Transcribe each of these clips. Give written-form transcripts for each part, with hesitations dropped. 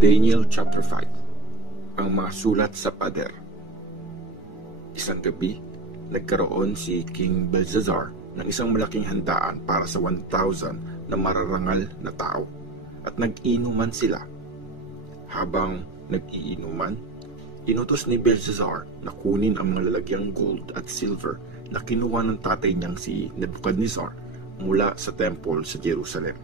Daniel chapter 5. Ang mga sulat sa pader. Isang gabi, nagkaroon si King Belshazzar ng isang malaking handaan para sa 1,000 na mararangal na tao, at nag-inuman sila. Habang nag-iinuman, inutos ni Belshazzar na kunin ang mga lalagyang gold at silver na kinuha ng tatay niyang si Nebuchadnezzar mula sa temple sa Jerusalem.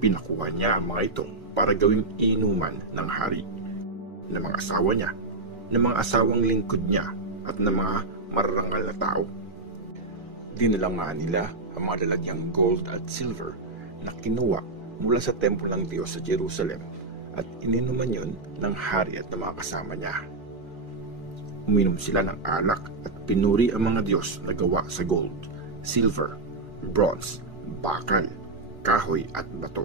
Pinakuha niya ang mga ito para gawing inuman ng hari, ng mga asawa niya, ng mga asawang lingkod niya, at ng mga mararangal na tao. Dinala nga nila ang mga lalagyang gold at silver na kinuha mula sa templo ng Diyos sa Jerusalem, at ininuman yun ng hari at ng mga kasama niya. Uminom sila ng alak at pinuri ang mga Diyos na gawa sa gold, silver, bronze, bakal, kahoy at bato.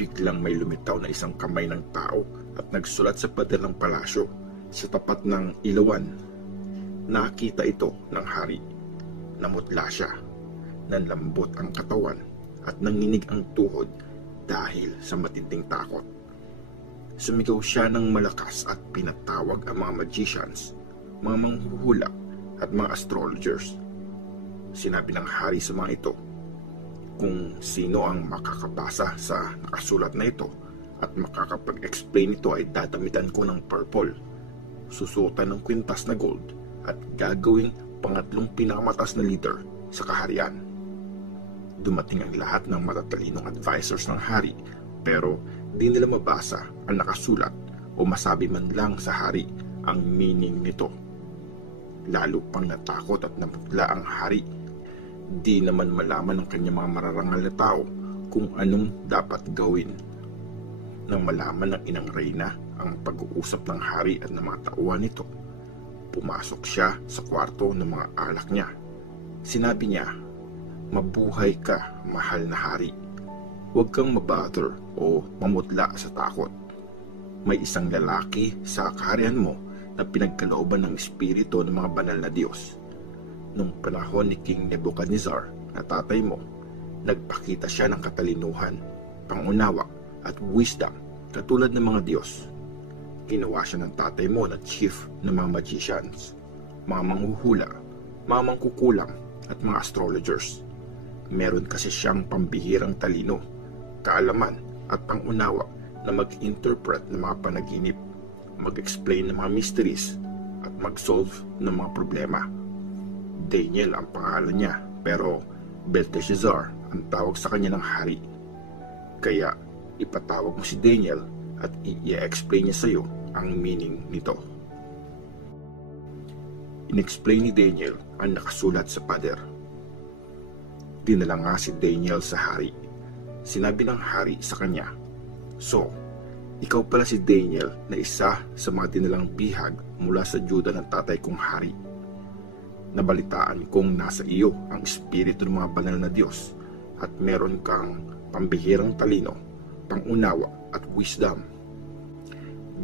Biglang may lumitaw na isang kamay ng tao at nagsulat sa pader ng palasyo sa tapat ng ilawan. Nakita ito ng hari. Namutla siya, nanlambot ang katawan at nanginig ang tuhod dahil sa matinding takot. Sumigaw siya ng malakas at pinatawag ang mga magicians, mga manghuhula at mga astrologers. Sinabi ng hari sa mga ito, kung sino ang makakabasa sa nakasulat na ito at makakapag-explain ito ay dadamitan ko ng purple, susuotan ng kwintas na gold, at gagawing pangatlong pinakamatas na leader sa kaharian. Dumating ang lahat ng matatalinong advisors ng hari, pero di nila mabasa ang nakasulat o masabi man lang sa hari ang meaning nito. Lalo pang natakot at namutla ang hari. Di naman malaman ng kanyang mga mararangal na tao kung anong dapat gawin. Nang malaman ng inang Reyna ang pag-uusap ng hari at ng mga tauhan nito, pumasok siya sa kwarto ng mga alak niya. Sinabi niya, "Mabuhay ka, mahal na hari. Huwag kang mabother o mamutla sa takot. May isang lalaki sa kaharian mo na pinagkalooban ng espiritu ng mga banal na Diyos. Nung panahon ni King Nebuchadnezzar na tatay mo, nagpakita siya ng katalinuhan, pangunawa at wisdom katulad ng mga Diyos. Ginawa siya ng tatay mo na chief ng mga magicians, mga manghuhula, mga mangkukulam at mga astrologers. Meron kasi siyang pambihirang talino, kaalaman at pangunawa na mag-interpret ng mga panaginip, mag-explain ng mga mysteries at mag-solve ng mga problema. Daniel ang pangalan niya, pero Belteshazzar ang tawag sa kanya ng hari. Kaya ipatawag mo si Daniel at i-explain niya sa iyo ang meaning nito." In-explain ni Daniel ang nakasulat sa pader. Dinala nga si Daniel sa hari. Sinabi ng hari sa kanya, "So, ikaw pala si Daniel na isa sa mga dinalang bihag mula sa Juda ng tatay kong hari. Nabalitaan kong nasa iyo ang espiritu ng mga banal na Diyos at meron kang pambihirang talino, pangunawa at wisdom.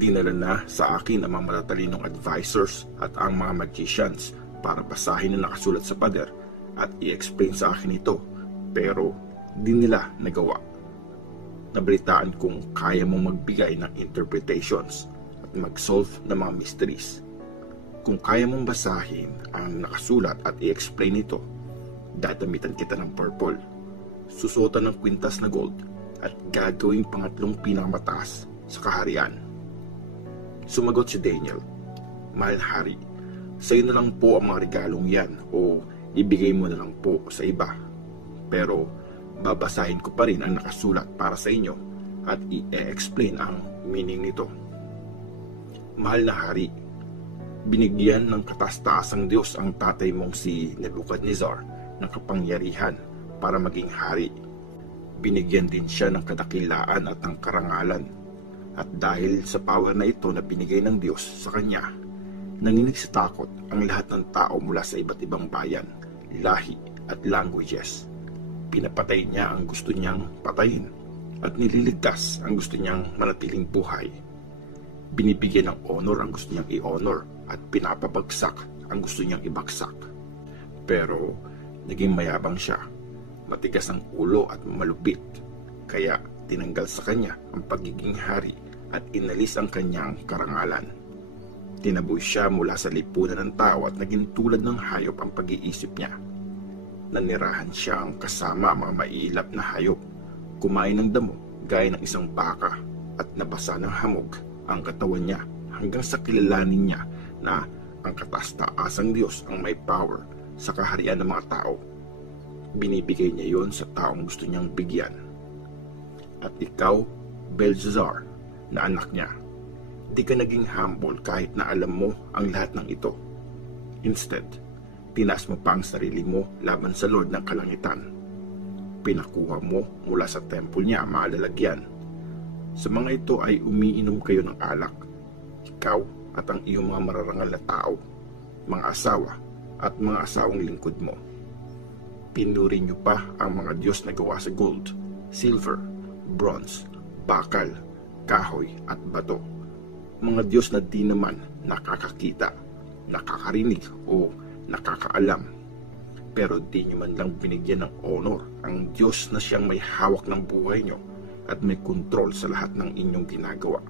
Dinala na sa akin ang mga matatalinong advisors at ang mga magicians para basahin ang nakasulat sa pader at i-explain sa akin ito, pero di nila nagawa. Nabalitaan kong kaya mong magbigay ng interpretations at mag-solve ng mga mysteries. Kung kaya mong basahin ang nakasulat at i-explain ito, dadamitan kita ng purple, susuotan ng kwintas na gold, at gagawing pangatlong pinakamataas sa kaharian." Sumagot si Daniel, "Mahal hari, sa iyo na lang po ang mga regalong yan o ibigay mo na lang po sa iba. Pero babasahin ko pa rin ang nakasulat para sa inyo at i-explain ang meaning nito. Mahal na hari, binigyan ng kataas-taasang Diyos ang tatay mong si Nebuchadnezzar ng kapangyarihan para maging hari. Binigyan din siya ng kadakilaan at ng karangalan. At dahil sa power na ito na binigay ng Diyos sa kanya, nanginig sa takot ang lahat ng tao mula sa iba't ibang bayan, lahi at languages. Pinapatay niya ang gusto niyang patayin at nililigtas ang gusto niyang manatiling buhay. Binibigyan ng honor ang gusto niyang i-honor at pinapabagsak ang gusto niyang ibagsak. Pero naging mayabang siya, matigas ang ulo at malupit, kaya tinanggal sa kanya ang pagiging hari at inalis ang kanyang karangalan. Tinaboy siya mula sa lipunan ng tao at naging tulad ng hayop ang pag-iisip niya. Nanirahan siya ang kasama ang mga maiilap na hayop, kumain ng damo gaya ng isang baka at nabasa ng hamog ang katawan niya hanggang sa kilalanin niya na ang kataas-taasang Diyos ang may power sa kaharian ng mga tao. Binibigay niya yon sa taong gusto niyang bigyan. At ikaw, Belshazzar, na anak niya, di ka naging humble kahit na alam mo ang lahat ng ito. Instead, tinaas mo pa ang sarili mo laban sa Lord ng kalangitan. Pinakuha mo mula sa temple niya ang mga lalagyan. Sa mga ito ay umiinom kayo ng alak, ikaw at ang iyong mga mararangal na tao, mga asawa at mga asawang lingkod mo. Pinuri niyo pa ang mga Diyos na gawa sa gold, silver, bronze, bakal, kahoy at bato. Mga Diyos na di naman nakakakita, nakakarinig o nakakaalam. Pero di niyo man lang binigyan ng honor ang Diyos na siyang may hawak ng buhay niyo at may kontrol sa lahat ng inyong ginagawa.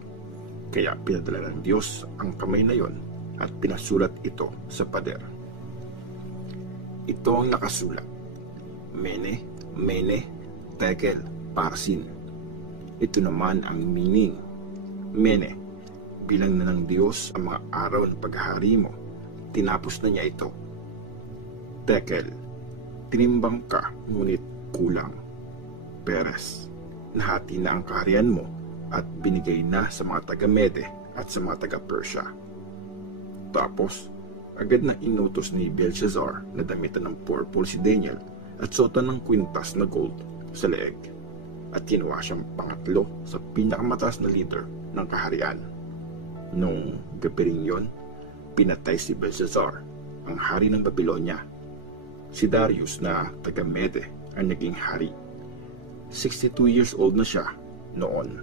Kaya pinadala ng Diyos ang kamay na yon at pinasulat ito sa pader. Ito ang nakasulat: Mene, Mene, Tekel, Parsin. Ito naman ang meaning. Mene, bilang na ng Diyos ang mga araw ng paghahari mo, tinapos na niya ito. Tekel, tinimbang ka ngunit kulang. Peres, nahati na ang kaharian mo at binigay na sa mga taga-Mede at sa mga taga-Persia. Tapos, agad na inutos ni Belshazzar na damitan ng purple si Daniel at suotan ng kwintas na gold sa leeg, at kinuha siyang pangatlo sa pinakamataas na leader ng kaharian. Nung gabi rin yun, pinatay si Belshazzar, ang hari ng Babylonia. Si Darius na taga-Mede ang naging hari. 62 years old na siya noon.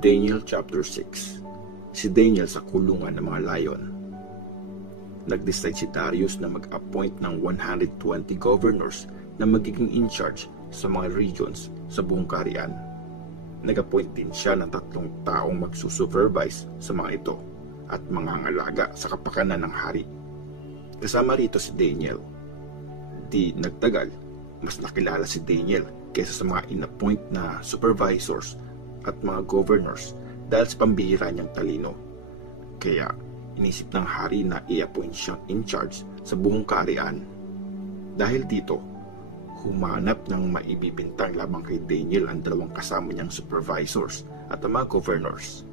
Daniel chapter 6. Si Daniel sa kulungan ng mga layon. Nag-decide si Darius na mag-appoint ng 120 governors na magiging in charge sa mga regions sa buong kaharian. Nag-appoint din siya ng 3 taong magsusupervise sa mga ito at mangangalaga sa kapakanan ng hari. Kasama rito si Daniel. Di nagtagal, mas nakilala si Daniel kaysa sa mga in-appoint na supervisors at mga governors dahil sa pambihira niyang talino. Kaya inisip ng hari na i-appoint siyang in charge sa buong kaharian. Dahil dito, humanap ng maibibintang labang kay Daniel ang 2 kasama niyang supervisors at ang mga governors.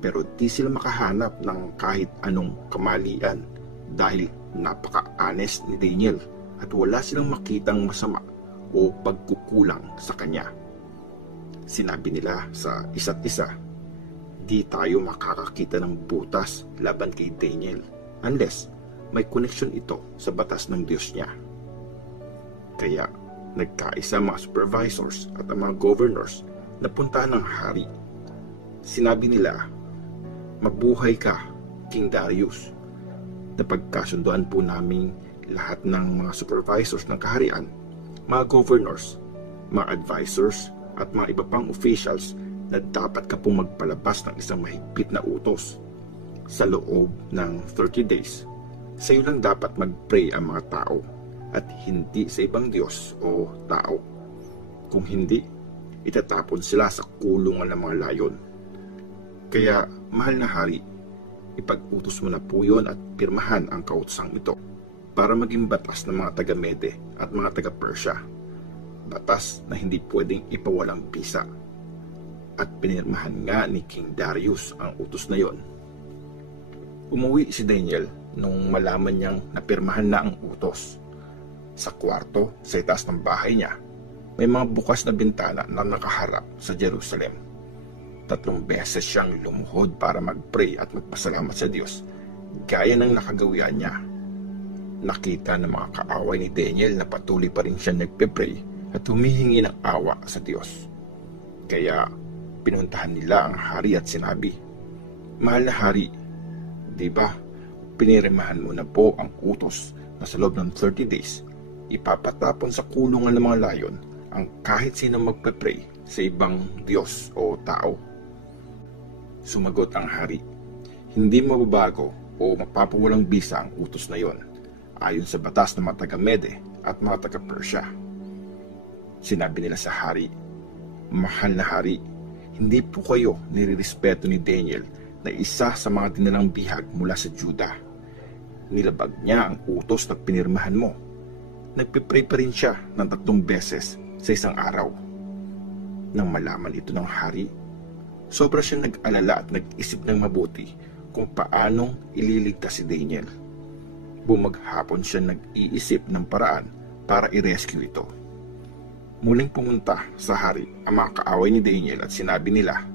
Pero di sila makahanap ng kahit anong kamalian dahil napaka-honest ni Daniel at wala silang makitang masama o pagkukulang sa kanya. Sinabi nila sa isa't isa, di tayo makakakita ng butas laban kay Daniel unless may connection ito sa batas ng Diyos niya. Kaya nagkaisa mga supervisors at ang mga governors na puntahan ng hari. Sinabi nila, mabuhay ka, King Darius. Napagkasunduan po namin lahat ng mga supervisors ng kaharian, mga governors, mga advisors, at mga iba pang officials na dapat ka pong magpalabas ng isang mahigpit na utos. Sa loob ng 30 days, sa iyo lang dapat mag-pray ang mga tao at hindi sa ibang Diyos o tao. Kung hindi, itatapon sila sa kulungan ng mga layon. Kaya, mahal na hari, ipag-utos mo na po yun at pirmahan ang kautosang ito para maging batas ng mga taga-Mede at mga taga-Persia. Batas na hindi pwedeng ipawalang bisa. At pinirmahan nga ni King Darius ang utos na yon. Umuwi si Daniel nung malaman niyang napirmahan na ang utos. Sa kwarto sa itaas ng bahay niya, may mga bukas na bintana na nakaharap sa Jerusalem. 3 beses siyang lumuhod para mag-pray at magpasalamat sa Diyos, gaya ng nakagawian niya. Nakita ng mga kaaway ni Daniel na patuloy pa rin siya nagpe-pray at humihingi ng awa sa Diyos. Kaya pinuntahan nila ang hari at sinabi, "Mahal na hari, di ba pinirmahan mo na po ang utos na sa loob ng 30 days, ipapatapon sa kulungan ng mga layon ang kahit sino magpe-pray sa ibang Diyos o tao?" Sumagot ang hari, "Hindi mababago o mapapawalang bisa ang utos na yon, ayon sa batas ng mga taga-Mede at mga taga-Persya." Sinabi nila sa hari, "Mahal na hari, hindi po kayo nirirespeto ni Daniel na isa sa mga dinalang bihag mula sa Juda. Nilabag niya ang utos na pinirmahan mo. Nagpipray pa rin siya ng 3 beses sa isang araw." Nang malaman ito ng hari, sobra siyang nag-alala at nag-isip ng mabuti kung paanong ililigtas si Daniel. Bumaghapon siya nag-iisip ng paraan para i-rescue ito. Muling pumunta sa hari ang mga kaaway ni Daniel at sinabi nila,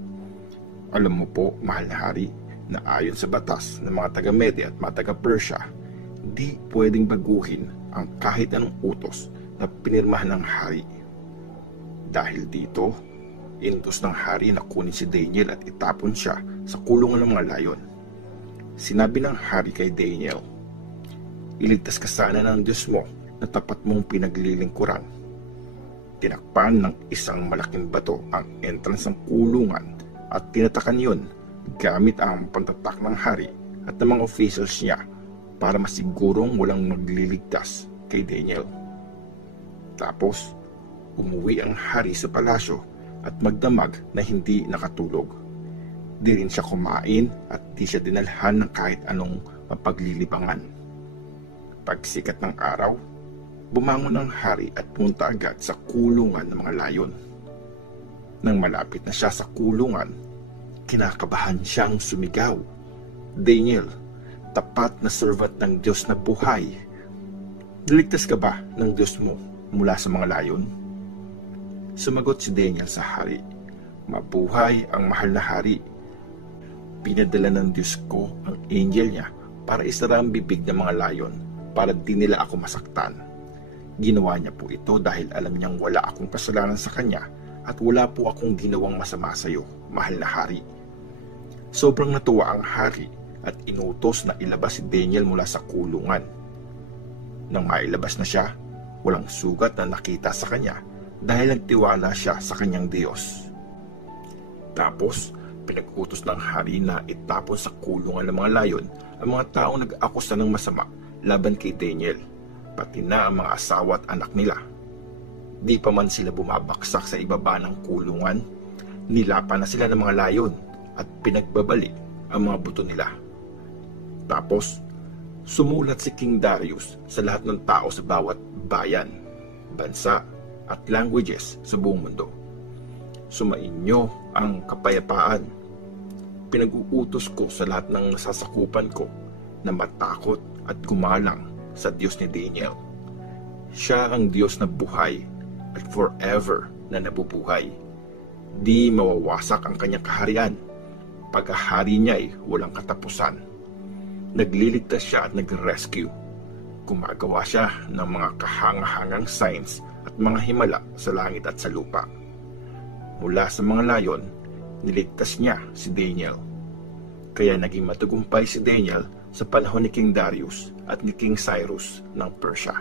"Alam mo po, mahal na hari, na ayon sa batas ng mga taga-Mede at mga taga-Persya, di pwedeng baguhin ang kahit anong utos na pinirmahan ng hari. Dahil dito, inutos ng hari na kunin si Daniel at itapon siya sa kulungan ng mga layon." Sinabi ng hari kay Daniel, "Iligtas ka sana ng Diyos mo na tapat mong pinaglilingkuran." Tinakpan ng isang malaking bato ang entrance ng kulungan at tinatakan yun gamit ang pantatak ng hari at ng mga officials niya para masigurong walang magliligtas kay Daniel. Tapos, umuwi ang hari sa palasyo at magdamag na hindi nakatulog. Di rin siya kumain at di siya dinalhan ng kahit anong mapaglilibangan. Pagsikat ng araw, bumangon ang hari at pumunta agad sa kulungan ng mga layon. Nang malapit na siya sa kulungan, kinakabahan siyang sumigaw, "Daniel, tapat na servant ng Diyos na buhay, niligtas ka ba ng Diyos mo mula sa mga layon?" Sumagot si Daniel sa hari, "Mabuhay ang mahal na hari. Pinadala ng Diyos ko ang angel niya para isara ang bibig ng mga layon para di nila ako masaktan. Ginawa niya po ito dahil alam niyang wala akong kasalanan sa kanya at wala po akong ginawang masama sa iyo, mahal na hari." Sobrang natuwa ang hari at inutos na ilabas si Daniel mula sa kulungan. Nang mailabas na siya, walang sugat na nakita sa kanya dahil nagtiwala siya sa kanyang Diyos. Tapos, pinag-utos ng hari na itapon sa kulungan ng mga layon ang mga taong nag-akusa ng masama laban kay Daniel, pati na ang mga asawa at anak nila. Di pa man sila bumabaksak sa ibaba ng kulungan, nilapan na sila ng mga layon at pinagbabalik ang mga buto nila. Tapos, sumulat si King Darius sa lahat ng tao sa bawat bayan, bansa at languages sa buong mundo. Sumainyo ang kapayapaan. Pinag-uutos ko sa lahat ng nasasakupan ko na matakot at gumalang sa Diyos ni Daniel. Siya ang Diyos na buhay at forever na nabubuhay. Di mawawasak ang kanyang kaharian. Pagkahari niya ay walang katapusan. Nagliligtas siya at nag-rescue. Gumagawa siya ng mga kahanga-hangang signs at mga himala sa langit at sa lupa. Mula sa mga layon, niligtas niya si Daniel. Kaya naging matagumpay si Daniel sa panahon ni King Darius at ni King Cyrus ng Persia.